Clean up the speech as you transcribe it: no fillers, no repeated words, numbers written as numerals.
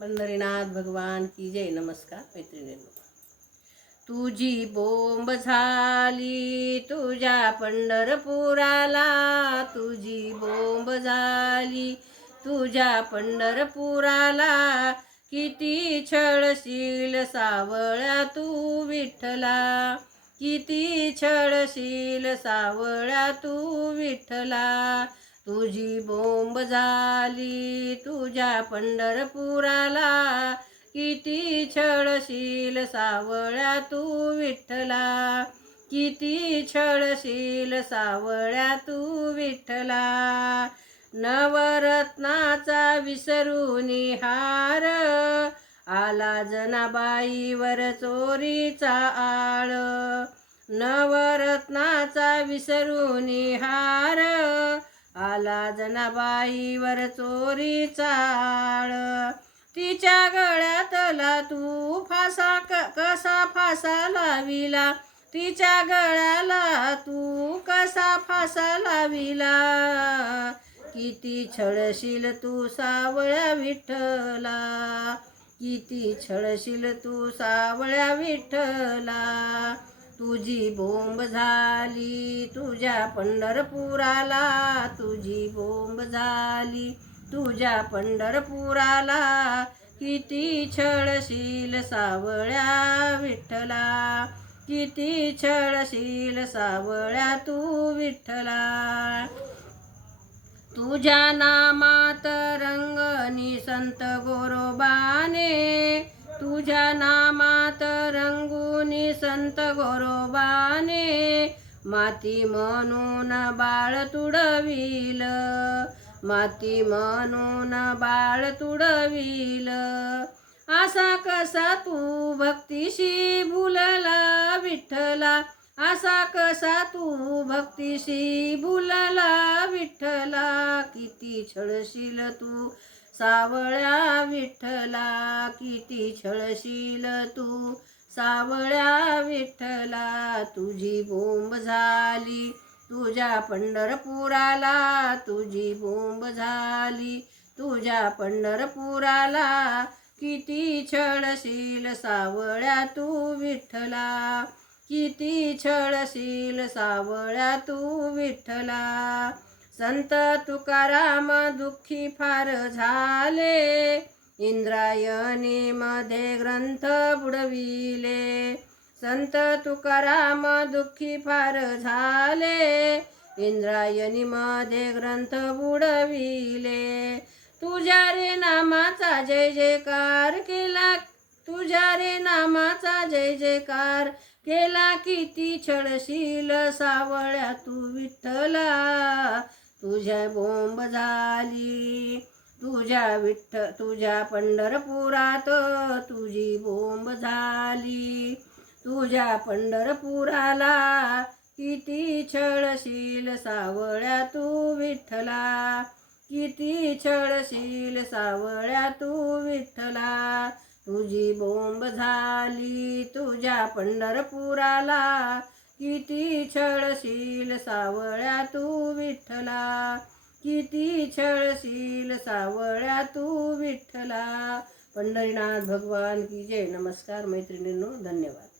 पंढरीनाथ भगवान की जय. नमस्कार मैत्रिणींनो. तुझी बोंब झाली तुझ्या पंढरपुराला, तुझी बोंब झाली तुझ्या पंढरपुराला. किती छळशील सावळ्या तू विठ्ठला, किती छळशील सावळ्या तू विठ्ठला. तुझी बोंब झाली तुझ्या पंढरपुराला, किती छळशील सावळ्या तू विठ्ठला, किती छळशील सावळ्या तू विठ्ठला. नवरत्नाचा विसरून हार, आला जनाबाईवर चोरीचा आळ. नवरत्नाचा विसरून हार, आला जनाबाईवर चोरीचा आळ. तिच्या गळ्यातला तू फासा कसा फासा लाविला, तिच्या गळ्याला तू कसा फासा लाविला. किती छळशील तू सावळ्या विठ्ठला, किती छळशील तू सावळ्या विठ्ठला. तुझी बोंब झाली तुझ्या पंढरपुराला, तुझी बोंब झाली तुझ्या पंढरपुराला. किती छळशील सावळ्या विठ्ठला, किती छळशील सावळ्या तू विठ्ठला. तुझ्या नामात रंगनी संत गोरोबाने, तुझ्या नामात रंगुनी संत गोरोबाने. माती म्हणून बाळ तुडविल, माती म्हणून बाळ तुडविल. असा कसा तू भक्तीशी भुलला विठ्ठला, असा कसा तू भक्तीशी भुलला विठ्ठला. किती छळशील तू सावळ्या विठ्ठला, किती छळशील तू सावळ्या विठ्ठला. तुझी बोंब झाली तुझ्या पंढरपुराला, तुझी बोंब झाली तुझ्या पंढरपुराला. किती छळशील सावळ्या तू विठ्ठला, किती छळशील सावळ्या तू विठ्ठला. संत तुकाराम दुःखी फार झाले, इंद्रायणी मध्ये ग्रंथ बुडविले. संत तुकाराम दुःखी फार झाले, इंद्रायणी मध्ये ग्रंथ बुडविले. तुझ्या रे नामाचा जय जयकार केला, तुझ्या रे नामाचा जय जयकार केला. किती छळशील सावळ्या तू विठ्ठला. तुझ्या बोंब झाली तुझ्या पंढरपुरात, तुझी बोंब झाली तुझ्या पंढरपुराला. किती छळशील सावळ्या तू विठ्ठला, किती छळशील सावळ्या तू विठ्ठला. तुझी बोंब झाली तुझ्या पंढरपुराला, किती छळशील सावळ्या तू विठ्ठला, किती छळशील सावळ्या तू विठ्ठला. पंढरीनाथ भगवान की जय. नमस्कार मैत्रिणींनो. धन्यवाद.